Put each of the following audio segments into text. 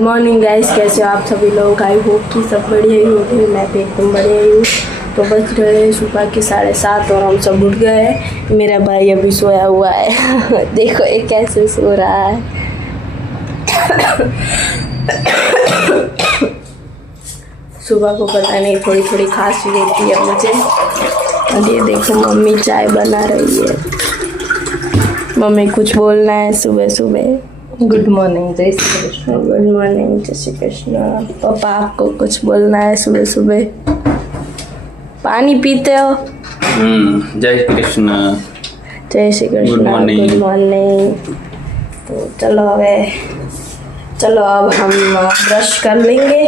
Morning guys, कैसे हो आप सभी लोग। आई होप कि सब बढ़िया ही होंगे। मैं भी एकदम बढ़िया ही हूँ। तो बज रहे सुबह के 7:30 और हम सब उठ गए हैं। मेरा भाई अभी सोया हुआ है देखो ये कैसे सो रहा है सुबह को पता नहीं थोड़ी थोड़ी खांसी रहती है मुझे। और ये देखो मम्मी चाय बना रही है। मम्मी कुछ बोलना है सुबह सुबह। गुड मॉर्निंग, जय श्री कृष्ण। गुड मॉर्निंग, जय श्री कृष्ण। पापा आपको कुछ बोलना है सुबह सुबह। पानी पीते हो? जय श्री कृष्ण। जय Shri Krishna. Good morning. Good morning. तो चलो अब हम ब्रश कर लेंगे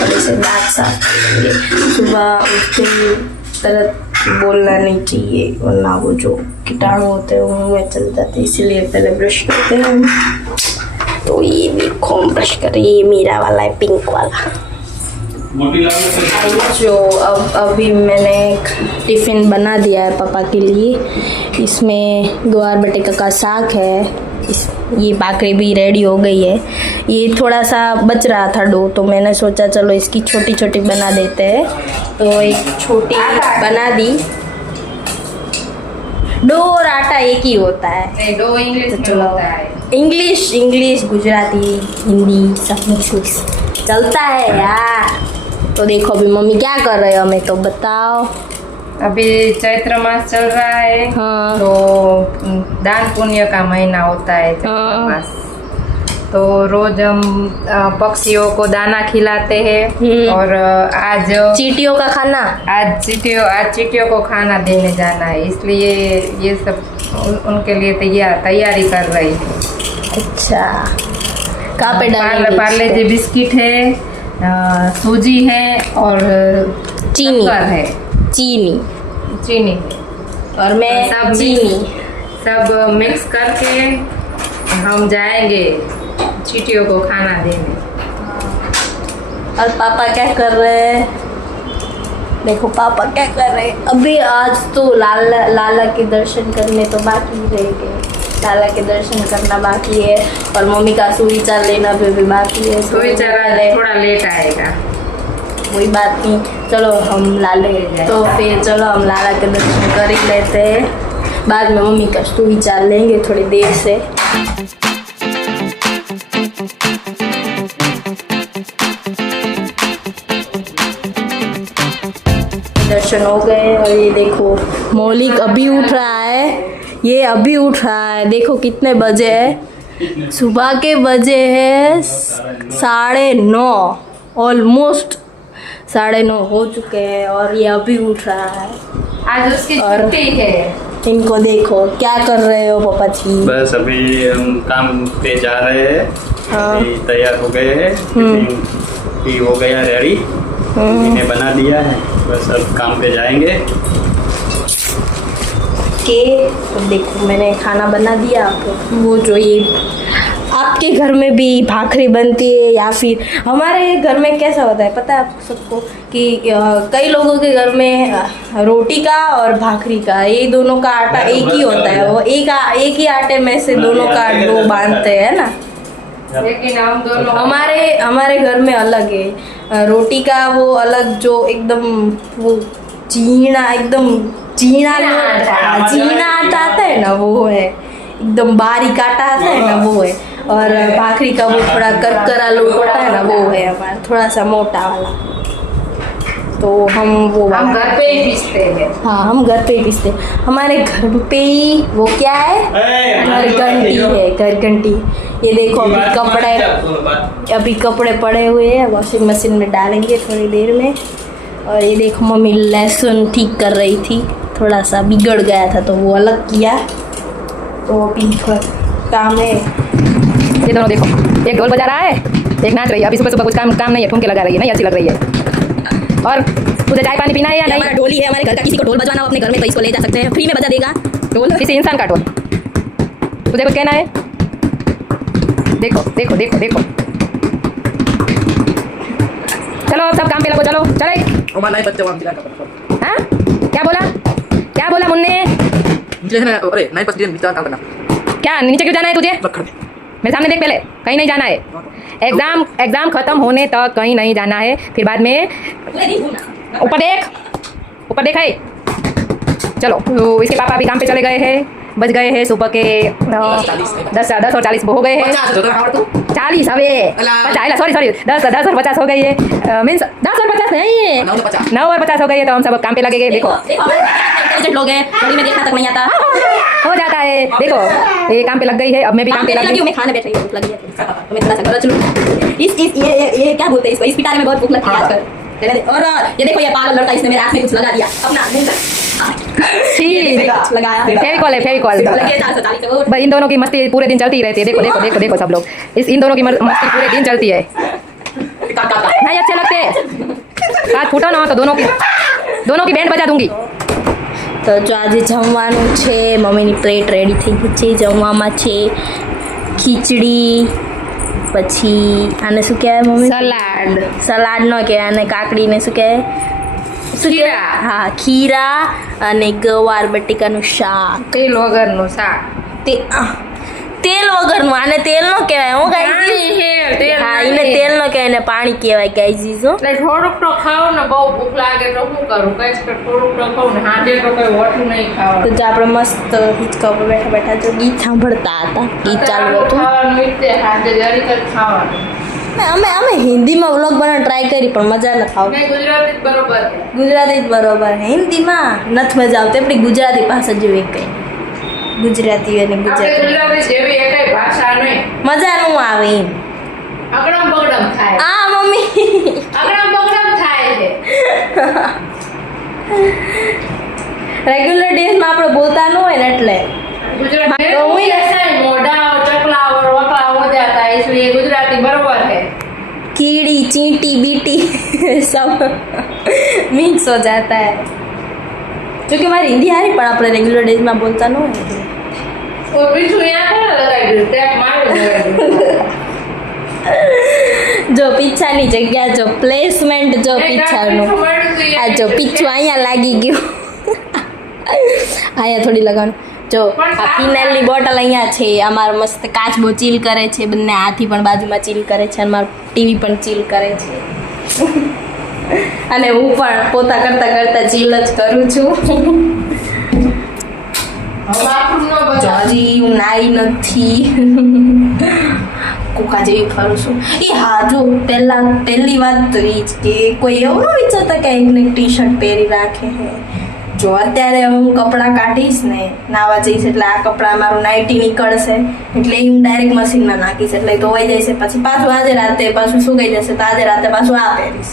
और इसे दांत साफ करेंगे। सुबह उठते ही तरह बोलना नहीं चाहिए वरना वो जो कीटाणु होते हैं वो में चल जाते हैं, इसीलिए पहले ब्रश करते हैं हम। तो ये देखो हम ब्रश करें, ये मेरा वाला है पिंक वाला। जो अभी मैंने टिफ़िन बना दिया है पापा के लिए। इसमें ग्वार बटेका का साग है। ये भाकरी भी रेडी हो गई है। ये थोड़ा सा बच रहा था डो, तो मैंने सोचा चलो इसकी छोटी छोटी बना देते हैं। तो एक छोटी बना दी। डो और आटा एक ही होता है। डो इंग्लिश में होता है। इंग्लिश गुजराती हिंदी सब मिक्स चलता है यार। तो देखो अभी मम्मी क्या कर रहे हो हमें तो बताओ। अभी चैत्र मास चल रहा है। हाँ। तो दान पुण्य का महीना होता है चैत्र मास। तो रोज हम पक्षियों को दाना खिलाते हैं। और आज चींटियों का खाना, आज चींटियों को खाना देने जाना है, इसलिए ये सब उनके लिए तैयारी कर रही है। अच्छा, कहाँ पे डालेंगे? पार्ले जी बिस्किट है, सूजी है और चीनी है। चीनी और मैं सब चीनी सब मिक्स करके हम जाएंगे चींटियों को खाना देने। और पापा क्या कर रहे हैं? देखो पापा क्या कर रहे हैं। अभी आज तो लाला के दर्शन करने तो बाकी रह गए। लाला के दर्शन करना बाकी है और मम्मी का सुविचार लेना भी बाकी है। सुविचार थोड़ा लेट आएगा, कोई बात नहीं। चलो हम हम लाला के दर्शन कर ही लेते हैं। बाद में मम्मी का सुविचार लेंगे थोड़ी देर से। दर्शन हो गए और ये देखो मौलिक अभी उठ रहा है। ये अभी उठ रहा है। देखो कितने बजे है, सुबह के बजे है 9:30, ऑलमोस्ट 9:30 हो चुके हैं और ये अभी उठ रहा है। आज उसकी छुट्टी है। इनको देखो क्या कर रहे हो पापा जी। बस अभी हम काम पे जा रहे हैं। हाँ। अभी तैयार हो गए हैं, टिफिन हो गया रेडी, इन्हें बना दिया है। बस अब काम पे जाएंगे। तो देखो मैंने खाना बना दिया आपको। वो जो ये आपके घर में भी भाखरी बनती है या फिर हमारे घर में कैसा होता है पता है आप सबको कि कई लोगों के घर में रोटी का और भाखरी का ये दोनों का आटा एक ही होता है। वो एक ही आटे में से दोनों का डो बांधते हैं ना। लेकिन हम दोनों हमारे घर में अलग है। रोटी का वो अलग जो एकदम वो चीना आटा आता है ना वो है, एकदम बारीक आटा आता है ना वो है। और भाखरी का वो थोड़ा करकरा लोट होता है ना वो है हमारा थोड़ा सा मोटा वाला। तो हम घर पे ही पीसते हैं। हाँ हम घर पे ही पीसते हैं। हमारे घर पे ही वो क्या है, घरघंटी। ये देखो अभी कपड़े पड़े हुए हैं, वॉशिंग मशीन में डालेंगे थोड़ी देर में। और ये देखो मम्मी लहसुन ठीक कर रही थी, थोड़ा सा बिगड़ गया था तो वो अलग किया। तो अभी थोड़ा काम है। ये दोनों देखो, एक ढोल बजा रहा है, एक नाच रही है। अभी सुबह कुछ काम नहीं है, ठुमके लगा रही है, नहीं अच्छी लग रही है। और तुझे चाय पानी पीना है या नहीं? हमारा ढोली है हमारे घर का, किसी को ढोल बजवाना हो अपने घर में तो इसको ले जा सकते हैं, फ्री में बजा देगा ढोल। किसी इंसान का ढोल। तुझे कुछ कहना है? देखो देखो देखो देखो। चलो सब काम पे लगो, चलो चले। हाँ क्या बोला मुन्ने? अरे 9 काम करना। क्या नीचे क्यों जाना है तुझे? मेरे सामने देख, पहले कहीं नहीं जाना है। एग्जाम खत्म होने तक कहीं नहीं जाना है, फिर बाद में ऊपर देख है। चलो, तो इसके पापा अभी काम पे चले गए हैं, बज गए हैं सुबह के 10 और 40 हो गए हैं। 40 હવે 50, सॉरी 10 और 50 हो गई है, मीन्स 10 और 50 नहीं, 9 और 50 हो गई है। तो हम सब काम पे लगेंगे। देखो लोग हैं, घड़ी में देखना तक नहीं आता। हो जाता है। देखो ये काम पे लग गई है, अब मैं भी काम पे लग गई। मैं खाने बैठ रही हूँ, भूख लगी है। मैं थोड़ा सा करो, चलो। ये क्या बोलते हैं इसको, इस पिटारे में बहुत भूख लगती है आजकल। और ये देखो, ये पागल लड़का, इसने मेरे आँख में कुछ लगा दिया अपना मुंह तक लगाया। फेविकॉल है, फेविकॉल। भाई इन दोनों की मस्ती पूरे दिन चलती ही रहती है। देखो देखो देखो देखो सब लोग, इन दोनों की मस्ती पूरे दिन चलती है। नहीं अच्छे लगते। हाथ फूटो ना तो दोनों की बैंड बजा दूंगी। તો જો આજે જમવાનું છે, મમ્મીની પ્લેટ રેડી થઈ ગઈ છે. જમવામાં છે ખીચડી, પછી આને શું કહેવાય મમ્મી? સલાડ ન કહેવાય આને, કાકડીને શું કહેવાય? ખીરા. હા, ખીરા અને ગવાર બટેકાનું શાક. તેલ વગરનું શાક. તેલ વગરનું, આને તેલ ન કહેવાય. હું ગાઈઝ, હા એને તેલ ન કહેવાય ને પાણી કહેવાય ગાઈઝ. થોડુંક તો ખાવ ને, બહુ ભૂખ લાગે તો શું કરું, કઈ થોડુંક તો ખાવ ને, હાથે તો કઈ ઓછું નહીં ખાવા. તો જો આપણે મસ્ત હિંચકા ઉપર બેઠા બેઠા જો ગીત સાંભળતા હતા, ગીત ચાલુ હતું. અમે હિન્દીમાં વ્લોગ બનાવવા ટ્રાય કરી પણ મજા નથી આવતી. ગુજરાતી જ બરોબર, હિન્દીમાં નથી મજા આવતી. આપણી ગુજરાતી ભાષા જેવી કંઈ ગુજરાતી અને ગુજરાતી મજા ન આવે એમ. હા મમ્મી, રેગ્યુલર ડેઝમાં આપણે બોલતા ન હોય ને એટલે गुजराती बरोबर है। कीड़ी चींटी बीटी सब मिक्स हो जाता है, क्योंकि हमारी हिंदी आ रही पर આપણે રેગ્યુલર ડેઝમાં બોલતા ન હોય. वो बीचू यहाँ है लगाई दे, टैप मार दे। જો પીછાની જગ્યા, જો પ્લેસમેન્ટ, જો પીછાનું આ જો પીછું અહીંયા લાગી ગયું. અહીંયા થોડી લગાવવાનું. જો આ ફિનાઇલની બોટલ અહીંયા છે. અમારો મસ્ત કાચબો ચીલ કરે છે, બંને હાથી પણ બાજુમાં ચીલ કરે છે, અને મારું ટીવી પણ ચીલ કરે છે. અને હું પણ પોતા કરતા કરતા ચીલ જ કરું છું. હજી હું નાઈ નથી, કુકા જેવી ફરું છું. એ હા, જો પહેલી વાત તો એ જ કે કોઈ એવું ન વિચારતા કે એકને ટી શર્ટ પહેરી રાખે હે. જો અત્યારે હું કપડાં કાઢીશ ને, નાવા જઈશ એટલે આ કપડાં મારું નાઇટી નીકળશે, એટલે હું ડાયરેક્ટ મશીનમાં નાખીશ, એટલે ધોવાઈ જશે. પછી પાછું આજે રાતે પાછું સુકાઈ જશે, તો આજે રાતે પાછું આ પહેરીશ.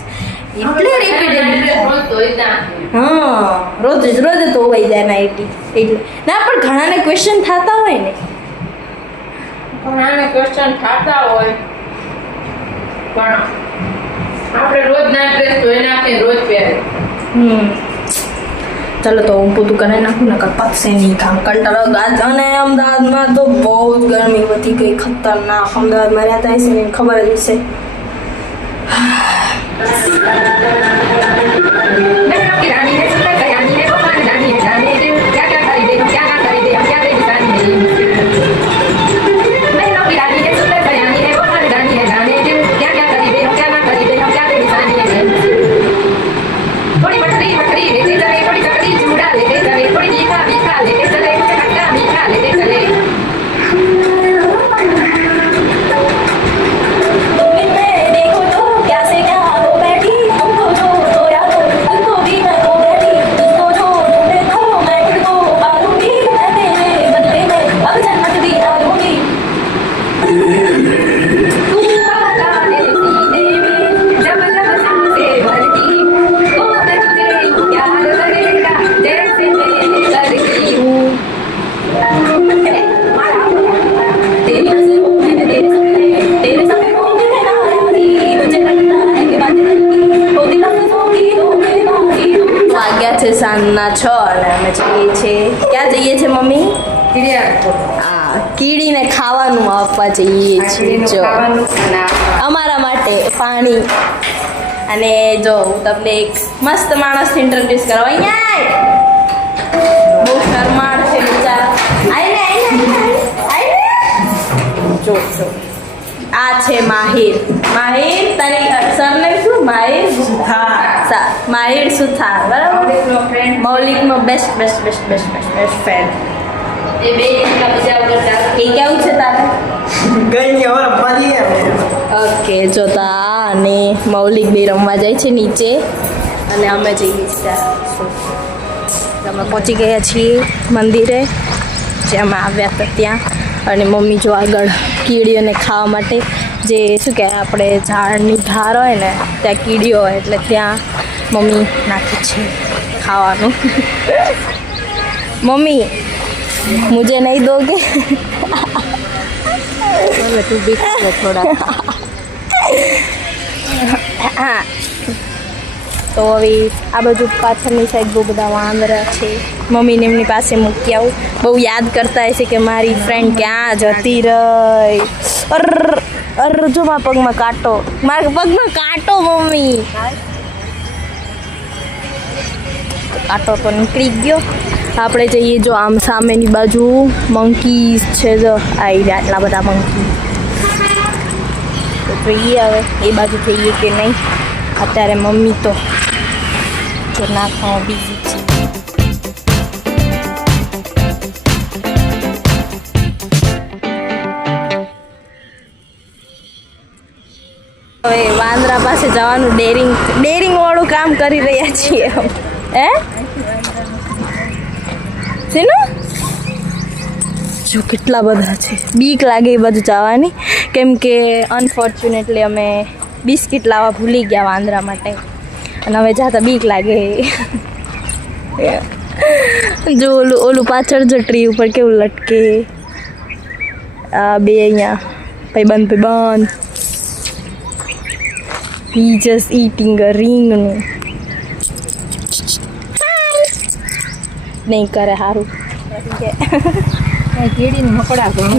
એટલે રિપીટેડ. હા, રોજ ધોવાઈ જાય નાઇટી. એટલે ના, પણ ઘણાને ક્વેશ્ચન થતા હોય ને, ઘણાને ક્વેશ્ચન થતા હોય, પણ આપણે રોજ ના ડ્રેસ ધોઈ નાખીને રોજ પહેરે. ચાલો તો હું પોતું કરાવી નાખું ને, પતશે નહીં કામ. કંટાળો. અને અમદાવાદમાં તો બહુ જ ગરમી વધી ગઈ, ખતરનાક. અમદાવાદમાં રહેતા હશે ને ખબર જ હશે. સાંજના 6 અને અમે જઈએ છીએ. ક્યાં જઈએ છીએ મમ્મી? હા, કીડીને ખાવાનું આપવા જઈએ છીએ. જો અમારા માટે પાણી. અને જો હું તમને એક મસ્ત માણસથી ઇન્ટ્રોડ્યુસ કરવા. અહીંયા બહુ શરમાળ છે બિચારા. આઈને જો જો આ છે માહિર. માહિર તારી સરનેમ શું? માહિર માહિર સુથાર, બરાબર. મૌલિકનો બેસ્ટ ફ્રેન્ડ. એ બે એટલા મજા કરતા. એ કેવું છે તારે? કઈ નહીં, હવે રમવા જઈએ અમે. ઓકે, જોતા અને મૌલિક બે રમવા જાય છે નીચે અને અમે જઈએ છીએ. અમે પહોંચી ગયા છીએ મંદિરે જે અમે આવ્યા હતા ત્યાં. અને મમ્મી જો આગળ કીડીઓને ખાવા માટે જે શું કહેવાય આપણે ઝાડની ધાર હોય ને ત્યાં કીડીઓ હોય એટલે ત્યાં મમ્મી નાખી છે ખાવાનું. મમ્મી મુझे नहीं दोगे? તું બી થોડા. હા, તો હવે આ બધું પાછળની સાઈડ બહુ બધા વાંદરા છે. મમ્મીને એમની પાસે મૂકી આવું. બહુ યાદ કરતા હશે કે મારી ફ્રેન્ડ ક્યાં જતી રહી. જો મારા પગમાં કાંટો, મારા પગમાં કાંટો. મમ્મી કાંટો તો નીકળી ગયો. આપણે જઈએ જો આમ સામેની બાજુ મંકીઝ છે. જો આવી આટલા બધા મંકી. તો જોઈએ હવે એ બાજુ જઈએ કે નહીં. અત્યારે મમ્મી તો નાખવામાં બીજી છે. હવે વાંદરા પાસે જવાનું ડેરિંગ વાળું કામ કરી રહ્યા છીએ. હે શેનું? જો કેટલા બધા છે. બીક લાગે એ બાજુ જવાની, કેમ કે અનફોર્ચ્યુનેટલી અમે બિસ્કિટ લાવવા ભૂલી ગયા વાંદરા માટે અને હવે જાતા બીક લાગે. જો ઓલું પાછળ જો ટ્રી ઉપર કેવું લટકે. આ બે અહીંયા ભાઈબંધ he just eating a ring. नहीं करे हारू.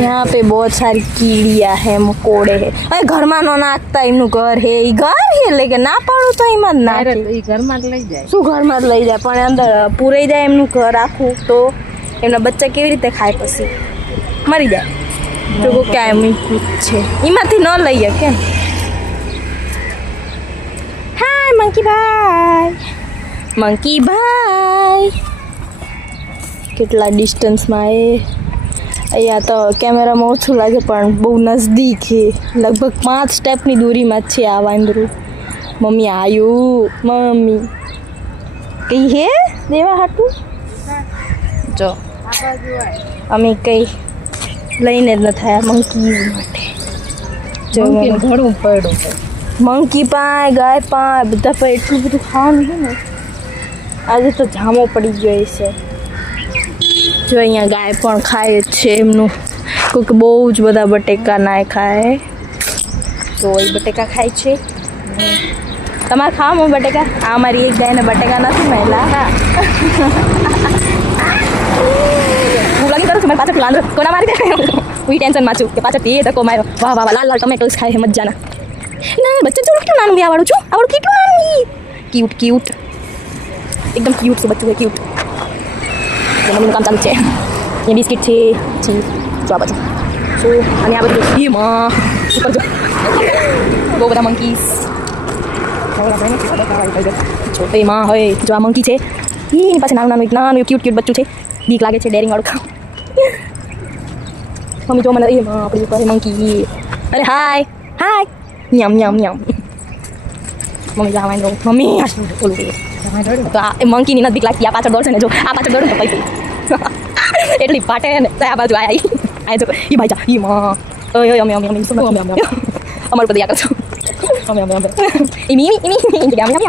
यहाँ पे बहुत सारी कीड़ियाँ है, मकोड़े है. अरे घर में नो नाखता इमनु घर है. ई घर है लेकिन ना पाड़ो तो एम ज नाखे. એ ઘરમાં જ લઈ જાય. શું ઘરમાં જ લઈ જાય પણ અંદર પૂરાઈ જાય એમનું ઘર આખું તો એમના બચ્ચા કેવી રીતે ખાય પછી મરી જાય. જો ક્યાં મૂક્યું છે એમાંથી ન લઈએ કેમ. હાય મંકી ભાઈ કેટલા ડિસ્ટન્સમાં એ. અહીંયા તો કેમેરામાં ઓછું લાગે પણ બહુ નજદીક છે. લગભગ 5 સ્ટેપની દૂરીમાં જ છે આ વાંદરું. મમ્મી આયું. મમ્મી કઈ હે દેવા હાટું. જો અમે કઈ લઈને જ ન થયા મંકી માટે. જો ઘણું પડ્યું. મંકી પાય ગાય પાય બધા પર એટલું બધું ખાવાનું છે ને. આજે તો જામો પડી ગયો છે. જો અહીંયા ગાય પણ ખાય જ છે એમનું. કોઈક બહુ જ બધા બટેકા ના ખાય તો એ બટેકા ખાય છે. તમારે ખાવામાં બટેકા? આ અમારી એક ગાયને બટેકા નથી મહિલા. હું લગી કરું છું મારી પાછળ લાંદરો કોના મારી દે. હું ટેન્શનમાં છું કે પાછળ તે ધક્કો માર્યો. વાહ વાહ લાલ લાલ ટમેટોસ ખાય છે મજાના. ના બચ્ચા જો કેટલું નાનું બી આવડું છું. આવડું કેટલું નાનું. ક્યુટ એકદમ ક્યુટ છે બચ્ચું. ક્યુટ. મમ્મીનું કામ ચાલુ છે. એ બિસ્કિટ છે. જો આ બધું શું અને આ બધું એમાં ઉપર જો બહુ બધા મંકીસ. જો એમાં હોય જો આ મંકી છે એની પાસે નાનું ક્યુટ બચ્ચું છે. બીક લાગે છે ડેરિંગ વાળું કામ. મમ્મી જો મને એમાં આપણી ઉપર મંકી. અરે હાય ન્યામ મમ્મી જવા દો. મમ્મી ઓલું તો આ મંકીની નથી બીક લાગતી. આ પાછળ દોડશે ને જો આ પાછળ દોડે તો પૈસી એટલી પાટે ને આ બાજુ આ જો એ ભાઈ જા ઈ માં ઓય અમે અમારું બધું યાદ છો. અમે ઈ મી ધારમાં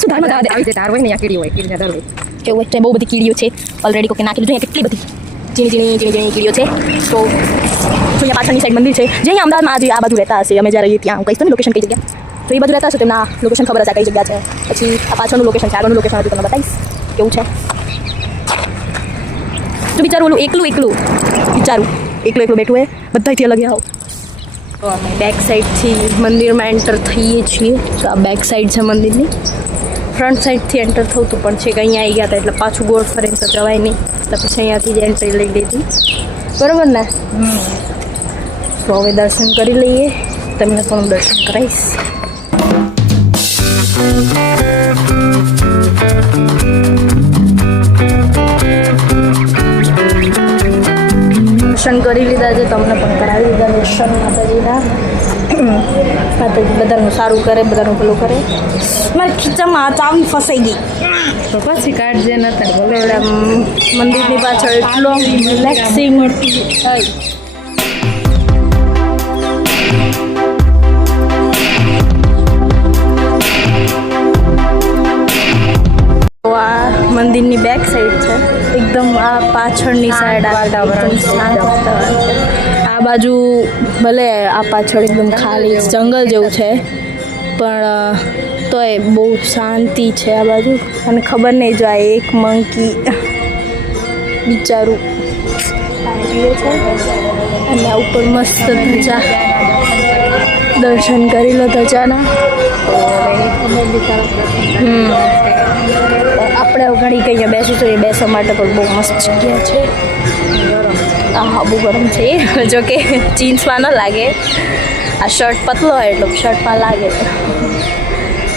શું ધારમાં જવા દે. આવી જે ધાર હોય ને કીડી હોય, કીડીના ધાર હોય. કેવું છે બહુ બધી કીડીઓ છે. ઓલરેડી કોકે નાખી દીધું. કેટલી બધી ઝીણી કીડીઓ છે. તો અહીંયા પાછળની સાઈડ મંદિર છે જે અહીંયા અમદાવાદમાં આજે આ બાજુ રહેતા હશે. અમે જ્યારે રહીએ ત્યાં હું કહીશ તો લોકેશન કઈ જગ્યા તો એ બાજુ રહેતા હશે તેમના લોકેશન ખબર હશે કઈ જગ્યા છે. પછી આ પાછળનું લોકેશન છે. આગળનું લોકેશન હતું તમને બતાવીશ કેવું છે. તો વિચારું ઓલું એકલું વિચારું એકલું બેઠું હોય બધાથી અલગ આવો. તો અમે બેક સાઈડથી મંદિરમાં એન્ટર થઈએ છીએ. તો આ બેક સાઈડ છે મંદિરની. ફ્રન્ટ સાઈડથી એન્ટર થવું હતું પણ છે કે અહીંયા આવી ગયા હતા એટલે પાછું ગોળ ફરીને તો જવાય નહીં એટલે પછી અહીંયાથી જ એન્ટ્રી લઈ લીધી. બરાબર ને તો હવે દર્શન કરી લઈએ તમને પણ દર્શન કરાવીશ દર્શન કરી લીધા છે તમને પણ કરાવી દીધા દર્શન માતાજીના માતાજી બધાનું સારું કરે બધાનું ભલું કરે મારી ખીચામાં ચાવી ફસાઈ ગઈ તો પછી કાઢજે નથી બોલે એટલે મંદિરની પાછળ એટલો રિલેક્સિંગ થાય તો આ મંદિરની બેક સાઈડ છે એકદમ આ પાછળની સાઈડ એકદમ શાંત વાતાવરણ છે આ બાજુ ભલે આ પાછળ એકદમ ખાલી જંગલ જેવું છે પણ તોય બહુ શાંતિ છે આ બાજુ અને ખબર નહીં જો આ એક મંકી બિચારું પાણી પીવે છે અને આ ઉપર મસ્ત ધજા દર્શન કરી લો ધજાના આપણે ઘણી કંઈ બેસીશું એ બેસવા માટે પણ બહુ મસ્ત જગ્યા છે હા બહુ ગરમ છે જો કે જીન્સમાં ન લાગે આ શર્ટ પતલો હોય એટલે શર્ટમાં લાગે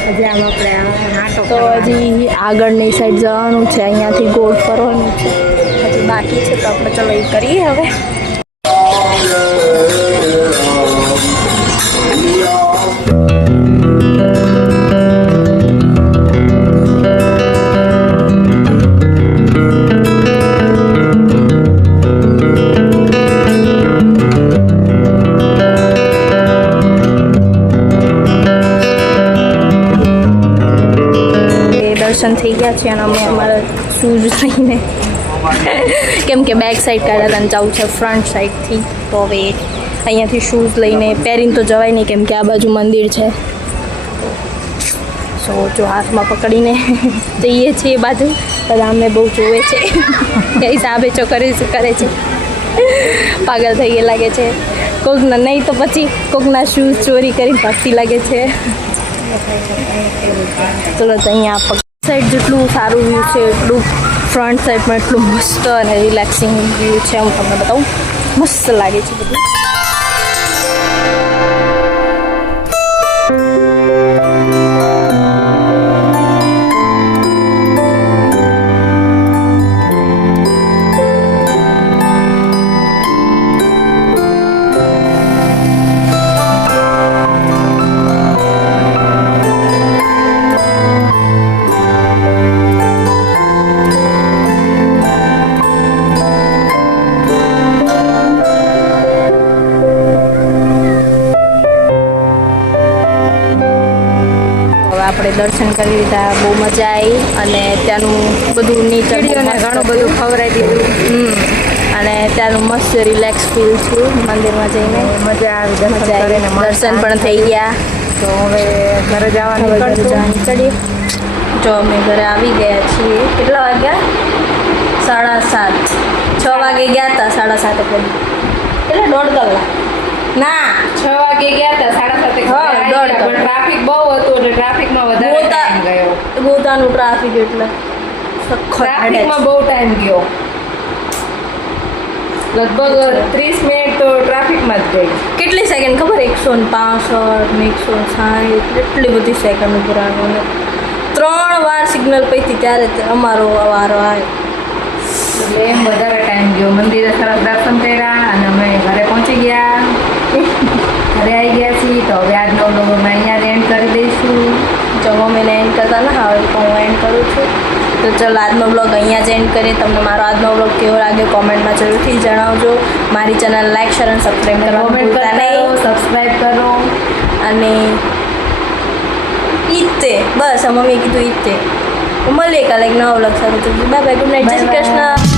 હજી આમ આપણે નાટક તો હજી આગળની સાઈડ જવાનું છે અહીંયાથી ગોળ ફરવાનું છે હજી બાકી છે તો આપણે ચલો એ કરીએ હવે દર્શન થઈ ગયા છે અને અમે અમારા શૂઝ લઈને કેમ કે બેક સાઈડ કાઢ્યા હતા જવું છે ફ્રન્ટ સાઈડથી તો હવે અહીંયાથી શૂઝ લઈને પહેરીને તો જવાય નહીં કેમ કે આ બાજુ મંદિર છે સો જો હાથમાં પકડીને જઈએ છીએ એ બાજુ બધા અમને બહુ જોવે છે એ હિસાબે ચો કરે છે પાગલ થઈ ગયા લાગે છે કોકના નહીં તો પછી કોકના શૂઝ ચોરી કરીને ભાગતી લાગે છે ચલો તો અહીંયા સાઈડ જેટલું સારું વ્યૂ છે એટલું ફ્રન્ટ સાઈડમાં એટલું મસ્ત અને રિલેક્સિંગ વ્યૂ છે હું તમને બતાવું મસ્ત લાગે છે બધું આપણે દર્શન કરી લીધા બહુ મજા આવી અને ત્યાંનું બધું ચીડીઓને ઘણું બધું ખવડાવી દીધું અને ત્યાંનું મસ્ત રિલેક્સ ફીલ થયું મંદિરમાં જઈને મજા આવી દર્શન પણ થઈ ગયા તો હવે ઘરે જવાનું નીકળીએ જો અમે ઘરે આવી ગયા છીએ કેટલા વાગ્યા 7:30 6 વાગે ગયા હતા 7:30 એટલે 1.5 કલાક ના 6 વાગે ગયા હતા 7:30 હા, દોઢ કલાક. પણ ટ્રાફિક બહુ હતું એટલે ટ્રાફિકમાં વધારે ટાઈમ ગયો ગોતાનું ટ્રાફિક એટલે ટ્રાફિકમાં બહુ ટાઈમ ગયો લગભગ 30 મિનિટ તો ટ્રાફિકમાં જ ગઈ કેટલી સેકન્ડ ખબર 165 ને 160 એટલી બધી સેકન્ડ ઉપર આવ્યો 3 વાર સિગ્નલ પૈતી ત્યારે અમારો વારો આવ્યો એટલે એમ વધારે ટાઈમ ગયો મંદિરે સરસ દર્શન કર્યા અને અમે ઘરે પહોંચી ગયા ઘરે આવી ગયા છીએ તો હવે આજનો વ્લોગ અમે અહીંયા એન્ડ કરી દઈશું જો મમ્મીને એન્ડ કરતા ના હવે તો હું એન્ડ કરું છું તો ચલો આજનો બ્લોગ અહીંયા જ એન્ડ કરીએ તમને મારો આજનો બ્લોગ કેવો લાગ્યો કોમેન્ટમાં જરૂરથી જણાવજો મારી ચેનલ લાઈક શેર અને સબસ્ક્રાઈબ કરવાનું કોમેન્ટ ભૂલતા નહીં સબસ્ક્રાઈબ કરો અને ઈતે બસ આ મમ્મીએ કીધું ઈતે મળીએ કાલે એક નવા બ્લોગ સાથે બાય બાય ગુડ નાઇટ જય શ્રી કૃષ્ણ